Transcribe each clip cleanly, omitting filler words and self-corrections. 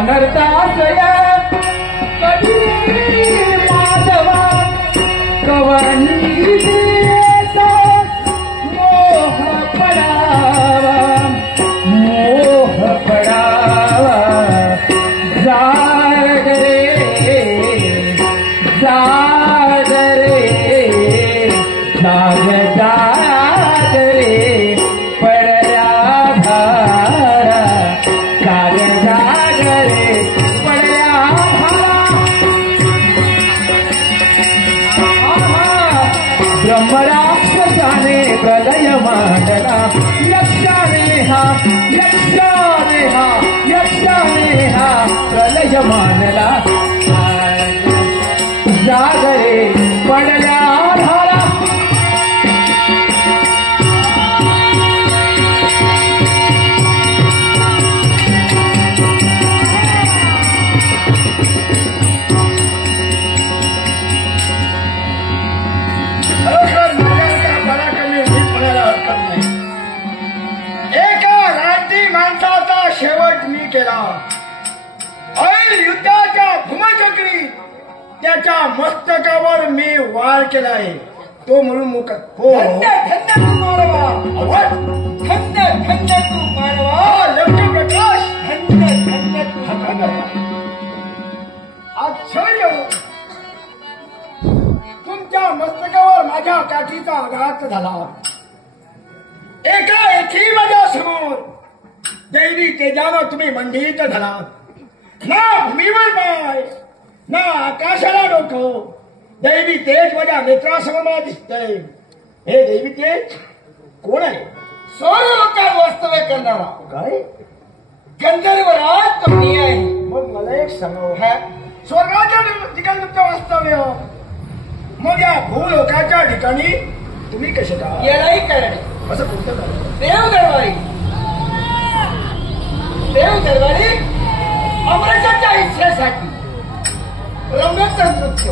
नरदासया कधी माधवा कवनी मोह पडावा जागरे जागरे जाग जागरे पडल्या भारा जाग जागरे पडल्या भारा ब्रह्मराक्षसाने प्रलय मांडला यक्षाने हा प्रलय मांडला जागरे पडल्या भारा शेवट मी केला ऐन युद्धाच्या भूमचक्री त्याच्या मस्तकावर मी वार केलाय तो म्हणून मुख हो धन्य तू मानवा धन्य तू मानवा लक्ष प्रकाश धन्य तू मानवा आश्चर्य तुमच्या मस्तकावर माझ्या काठीचा आघात झाला एकाएकी माझ्या समोर दैवी तेजानं तुम्ही मंडित झाला ना भूमीवर पाय ना आकाशाला डोकं दैवी तेज माझ्या नेत्रासमोर मला दिसतंय हे दैवी तेज कोण आहे सर्व लोकांवर वास्तव्य करणारा काय गंधर्वराज कमी आहे मग मला एक सांगा स्वर्गाच्या ठिकाणी तुमचं वास्तव्य मग या भूलोकाच्या ठिकाणी तुम्ही कसे का यालाही कारण असं कोणतं देव दरबारी अमृताच्या इच्छेसाठी रम्याचं नृत्य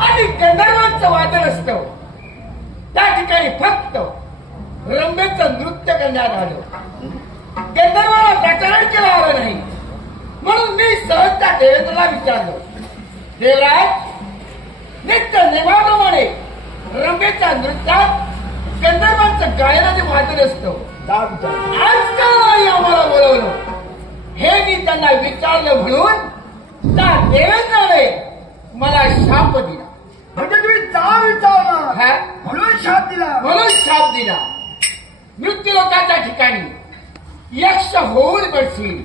आणि गंधर्वांचं वादन असतं त्या ठिकाणी फक्त रम्याचं नृत्य करण्यात आलं गंधर्वाला प्रकरण केलं आलं नाही म्हणून मी सहज त्या देवेंद्रला विचारलं देवराज नित्य नियमाप्रमाणे रम्याच्या नृत्यात गंधर्वांचं गायन आणि वादन असतं आजकाल आम्हाला बोलवलं हे मी त्यांना विचारलं म्हणून त्या देवेंद्राने मला शाप दिला म्हणजे तुम्ही जा विचारला म्हणून शाप दिला मृत्यू लोकांच्या ठिकाणी यक्ष होऊन पडशील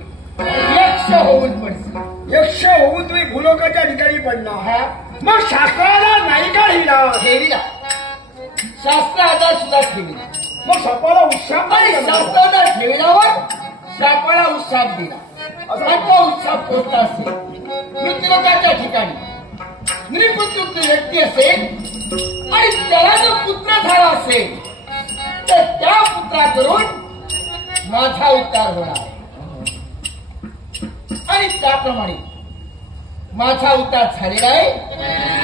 यक्ष होऊन तुम्ही भूलोकाच्या ठिकाणी पडणार मग शास्त्राला नाही का ठेविला शास्त्र आधार सुद्धा ठेविला मग सापाला उत्साह शास्त्राला ठेवल्यावर सापाला उत्साह दिला असा उत्साह कोणता असेल मृत्यू लोकांच्या ठिकाणी निपुत्र व्यक्ती असेल आणि त्याला जर पुत्र झाला असेल तर त्या पुत्राकडून माझा उद्धार होणार आणि त्याप्रमाणे माझा उद्धार झालेला आहे